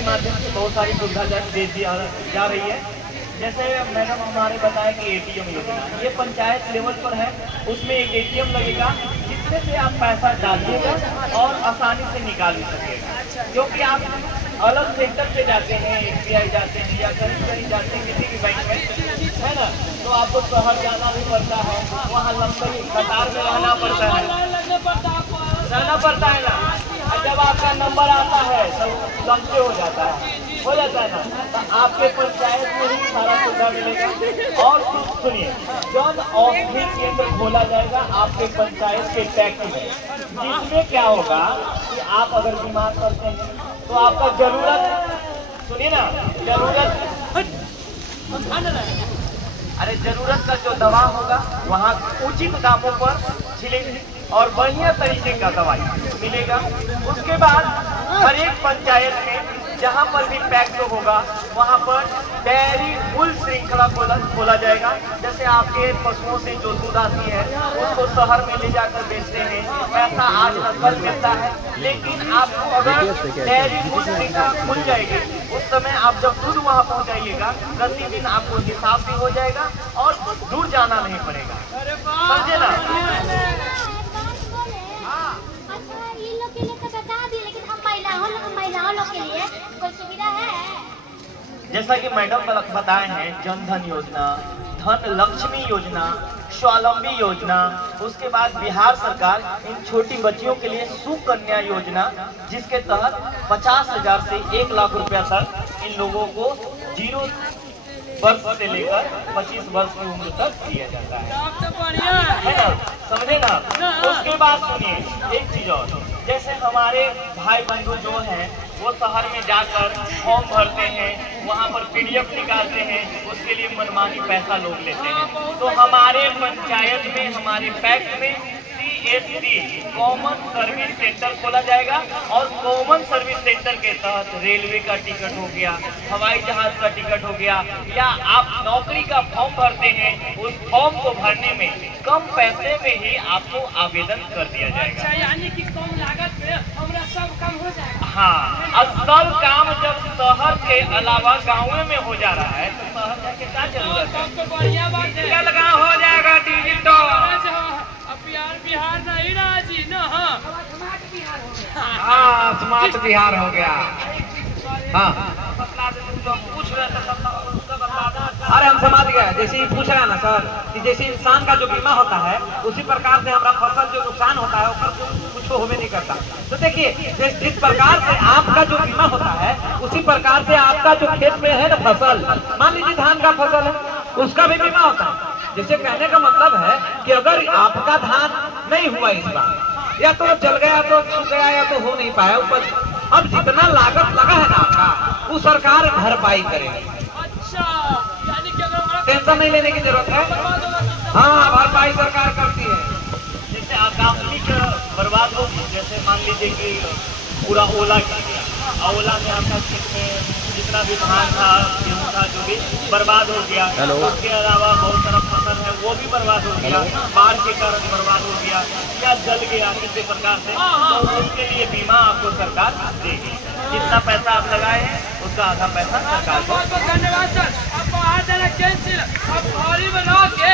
के माध्यम से बहुत सारी सुविधा दे दिया जा रही है। जैसे मैडम हमारे बताया कि एटीएम योजना, ये पंचायत लेवल पर है। उसमें एक एटीएम लगेगा जिसमें से आप पैसा डालिएगा और आसानी से निकाल भी सकेगा। क्योंकि आप अलग सेंटर से जाते हैं, एसबीआई जाते हैं या कहीं कहीं जाते हैं किसी भी बैंक में, है ना, तो आपको शहर जाना भी पड़ता है, वहाँ लंबी कतार में रहना पड़ता है ना। और जब आपका नंबर आता है तो लंबे हो जाता है ना, तो आपके पंचायत में ही सारा सुविधा मिलेगा। और सुनिए, जन औषधि केंद्र खोला जाएगा आपके पंचायत के टैक्स में, जिसमें क्या होगा कि आप अगर बीमार पड़ते हैं तो आपका जरूरत, सुनिए ना, जरूरत का जो दवा होगा वहाँ उचित दामों पर मिलेगी और बढ़िया तरीके का दवाई मिलेगा। उसके बाद हर एक पंचायत में जहाँ पर भी पैक्स होगा वहाँ पर डेयरी फुल श्रृंखला खोला जाएगा। जैसे आपके पशुओं से जो दूध आती है उसको शहर में ले जाकर बेचते हैं, पैसा आज न कल मिलता है, लेकिन आपको अगर डेयरी फुल श्रृंखला खुल जाएगी उस समय आप जब दूध वहाँ पहुँचाइएगा प्रतिदिन आपको हिसाब भी हो जाएगा और दूर जाना नहीं पड़ेगा। समझे ना? जैसा कि मैडम बताए हैं, जन धन योजना, धन लक्ष्मी योजना, स्वावलंबी योजना, उसके बाद बिहार सरकार इन छोटी बच्चियों के लिए सुकन्या योजना, जिसके तहत 50,000 से 1 लाख रुपया तक इन लोगों को 0 वर्ष से लेकर 25 वर्ष की उम्र तक दिया जाता है ना, समझे ना? उसके बाद सुनिए एक चीज और, जैसे हमारे भाई बंधु जो हैं वो शहर में जाकर फॉर्म भरते हैं, वहाँ पर पीडीएफ निकालते हैं, उसके लिए मनमानी पैसा लोग लेते हैं। तो हमारे पंचायत में, हमारे पैक्स में CSC कॉमन सर्विस सेंटर खोला जाएगा और कॉमन सर्विस सेंटर के तहत रेलवे का टिकट हो गया, हवाई जहाज का टिकट हो गया, या आप नौकरी का फॉर्म भरते हैं, उस फॉर्म को भरने में कम पैसे में ही आपको आवेदन कर दिया जाएगा। अच्छा, यानी कि कम लागत में हमारा सब काम हो जाएगा। हाँ, अब सब काम जब शहर के अलावा गाँव में हो जा रहा है तो शहर जाके क्या जरूरत है? तो बढ़िया बात है, क्या लगा हो जाएगा डिजिटल। बिहार नहीं रहा जी ना। हाँ, स्मार्ट बिहार हो गया। हाँ, पूछ रहे थे, अरे हम समझ गए। जैसे ही पूछ रहे हैं ना सर कि जैसे इंसान का जो बीमा होता है उसी प्रकार से हमारा फसल जो नुकसान होता है उसका कुछ होवे नहीं करता। तो देखिए, जिस प्रकार से आपका जो बीमा होता है उसी प्रकार से आपका जो खेत में है ना फसल, मान लीजिए धान का फसल है, उसका भी बीमा होता है। जैसे कहने का मतलब है कि अगर आपका धान नहीं हुआ इस बार, या तो जल गया तो सूख गया या तो हो नहीं पाया उपज, अब जितना लागत लगा है ना आपका वो सरकार भरपाई करेगी। अच्छा, यानी कि अगर टेंशन नहीं लेने की जरूरत है। हाँ, भरपाई सरकार करती है। जैसे आकस्मिक बर्बाद हो, जैसे मान लीजिए कि पूरा ओला गिर गया, ओला में आपका खेत में जितना भी धान था, गेहूँ था, जो भी बर्बाद हो गया। उसके अलावा बहुत सारा फसल है वो भी बर्बाद हो गया, बाढ़ के कारण बर्बाद हो गया या जल गया किसी प्रकार से, तो उसके लिए बीमा आपको सरकार देगी। जितना पैसा आप लगाए हैं उसका आधा पैसा सरकार को। धन्यवाद सर, आप बाहर जाना कैंसिल, आप भारी बना के